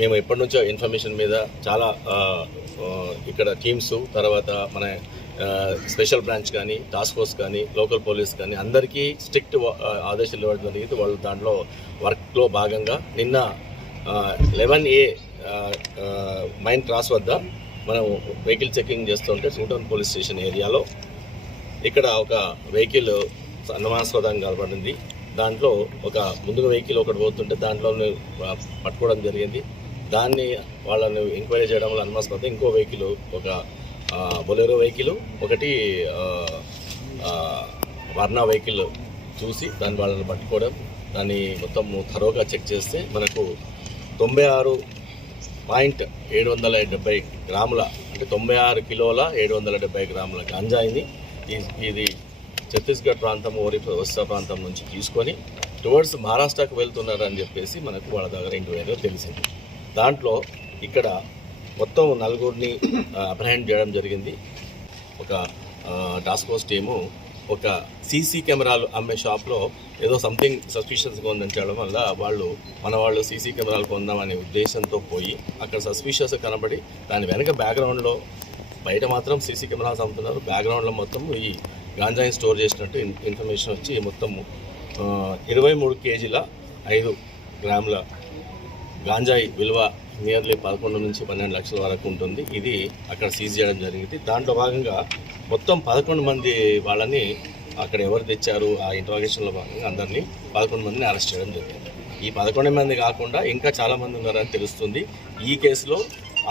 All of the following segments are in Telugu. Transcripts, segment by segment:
మేము ఎప్పటి నుంచో ఇన్ఫర్మేషన్ మీద చాలా ఇక్కడ టీమ్స్, తర్వాత మన స్పెషల్ బ్రాంచ్ కానీ, టాస్క్ ఫోర్స్ కానీ, లోకల్ పోలీస్ కానీ అందరికీ స్ట్రిక్ట్ ఆదేశాలు ఇవ్వడం జరిగింది. వాళ్ళు దాంట్లో వర్క్లో భాగంగా నిన్న 11A మైన్ క్రాస్ వద్ద మనం వెహికల్ చెకింగ్ చేస్తుంటే టూటౌన్ పోలీస్ స్టేషన్ ఏరియాలో ఇక్కడ ఒక వెహికల్ అనుమానాస్పదంగా కనబడింది. దాంట్లో ఒక ముందుగా వెహికల్ ఒకటి పోతుంటే దాంట్లో పట్టుకోవడం జరిగింది. దాన్ని వాళ్ళని ఎంక్వైరీ చేయడం వల్ల అనుమానాస్పదం ఇంకో వెహికల్, ఒక బొలెరో వెహికల్, ఒకటి వర్నా వెహికల్ చూసి దాన్ని వాళ్ళని పట్టుకోవడం, దాన్ని మొత్తం థరోగా చెక్ చేస్తే మనకు 96.770 గ్రాముల, అంటే 96 కిలోల 770 గ్రాముల గాంజాయిని ఇది ఛత్తీస్గఢ్ ప్రాంతం, ఒరిస్సా ప్రాంతం నుంచి తీసుకొని టువర్డ్స్ మహారాష్ట్రకు వెళ్తున్నారని చెప్పేసి మనకు వాళ్ళ దగ్గర ఇంటర్వ్యూలో తెలిసింది. దాంట్లో ఇక్కడ మొత్తం 4గురిని అప్రహెండ్ చేయడం జరిగింది. ఒక టాస్క్ ఫోర్స్ టీము ఒక సీసీ కెమెరాలు అమ్మే షాప్లో ఏదో సంథింగ్ సస్పిషియస్గా ఉందని చెప్పడం వల్ల వాళ్ళు సీసీ కెమెరాలు కొందామనే ఉద్దేశంతో పోయి అక్కడ సస్పిషియస్ కనబడి దాని వెనక బ్యాక్గ్రౌండ్లో, బయట మాత్రం సీసీ కెమెరాస్ అమ్ముతున్నారు, బ్యాక్గ్రౌండ్లో మొత్తం ఈ గాంజాయిని స్టోర్ చేసినట్టు ఇన్ఫర్మేషన్ వచ్చి మొత్తం 23 కేజీల 5 గ్రాముల గాంజాయి విలువ నియర్లీ 11 నుంచి 12 లక్షల వరకు ఉంటుంది. ఇది అక్కడ సీజ్ చేయడం జరిగింది. దాంట్లో భాగంగా మొత్తం 11 మంది వాళ్ళని అక్కడ ఎవరు తెచ్చారు ఆ ఇంట్రాగేషన్లో భాగంగా అందరినీ 11 మందిని అరెస్ట్ చేయడం జరిగింది. ఈ 11 మంది కాకుండా ఇంకా చాలామంది ఉన్నారని తెలుస్తుంది. ఈ కేసులో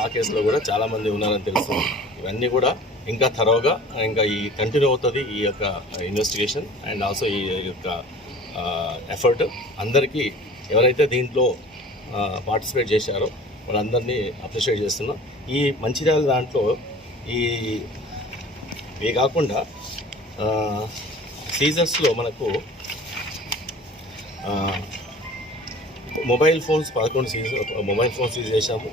ఆ కేసులో కూడా చాలామంది ఉన్నారని తెలుస్తుంది. ఇవన్నీ కూడా ఇంకా థరోగా ఇంకా ఈ కంటిన్యూ అవుతుంది ఈ యొక్క ఇన్వెస్టిగేషన్ అండ్ ఆల్సో ఈ యొక్క ఎఫర్ట్. అందరికీ ఎవరైతే దీంట్లో పార్టిసిపేట్ చేశారో వాళ్ళందరినీ అప్రిషియేట్ చేస్తున్నాం. ఈ మంచిర్యాల దాంట్లో ఇవి కాకుండా సీజర్స్లో మనకు mobile phones 11 mobile phones seize చేశాము,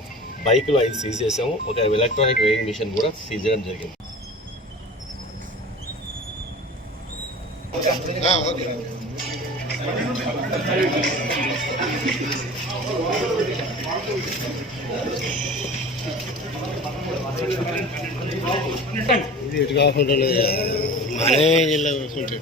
బైకులు 5 సీజ్ చేసాము, ఒక ఎలక్ట్రానిక్ వెయింగ్ మిషన్ కూడా సీజ్ చేయడం జరిగింది. ఇటు కాకుండా మనే జిల్లా కూర్చుంటే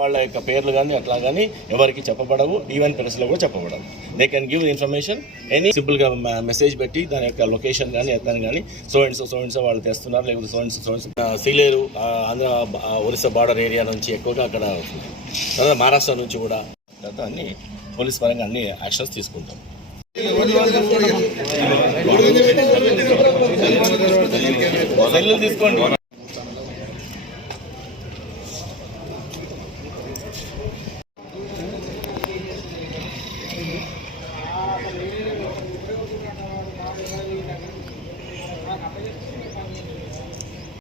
వాళ్ళ యొక్క పేర్లు కానీ అట్లా కానీ ఎవరికి చెప్పబడవు, ఈవెన్ ప్రెస్లో కూడా చెప్పబడవు. They can give information any సింపుల్గా మెసేజ్ పెట్టి దాని యొక్క లొకేషన్ కానీ ఎత్తని కానీ సో అండ్ సో వాళ్ళు తెస్తున్నారు, లేకపోతే so and so Sileru Andhra Orissa border area నుంచి ఎక్కువగా అక్కడ అవుతుంది. తర్వాత మహారాష్ట్ర నుంచి కూడా అన్ని పోలీస్ పరంగా అన్ని యాక్షన్స్ తీసుకుంటాం. తీసుకోండి.